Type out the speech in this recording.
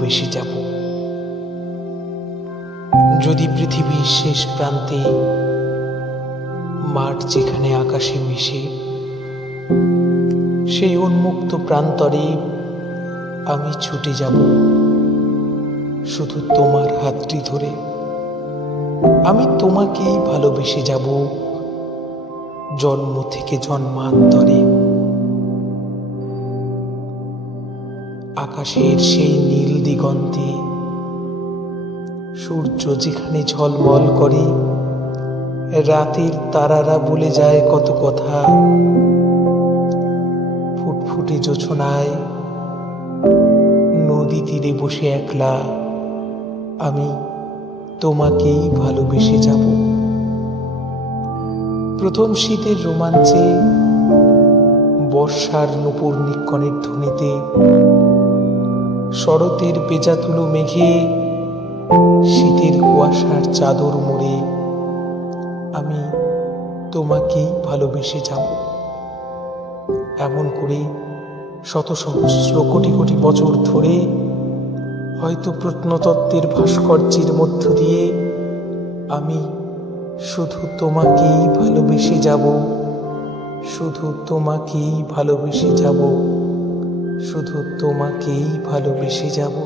ভালোবেসে যাব। যদি পৃথিবীর শেষ প্রান্তে, মাঠ যেখানে আকাশে মিশে, সেই উন্মুক্ত প্রান্তরে আমি ছুটে যাব শুধু তোমার হাতটি ধরে। আমি তোমাকেই ভালোবেসে যাব জন্ম থেকে জন্মান্তরে। আকাশের সেই নীল দিগন্তে সূর্য যেখানে ঝলমল করে, রাতের তারারা বলে যায় কত কথা। ফুটফুটে জোছনায় নদী তীরে বসে একলা আমি তোমাকেই ভালোবেসে যাব। প্রথম শীতের রোমাঞ্চে, বর্ষার নূপুর নিক্কণের ধ্বনিতে, শরতের পেঁজা তুলো মেঘে, শীতের কুয়াশার চাদর মুড়ে আমি তোমাকেই ভালোবেসে যাব। এমন করে শত সহস্র কোটি কোটি বছর ধরে, হয়তো প্রত্নতত্ত্বের ভাস্কর্যের মধ্য দিয়ে আমি শুধু তোমাকেই ভালোবেসে যাব, শুধু তোমাকেই ভালোবেসে যাব, শুধু তোমাকেই ভালোবেসে যাব।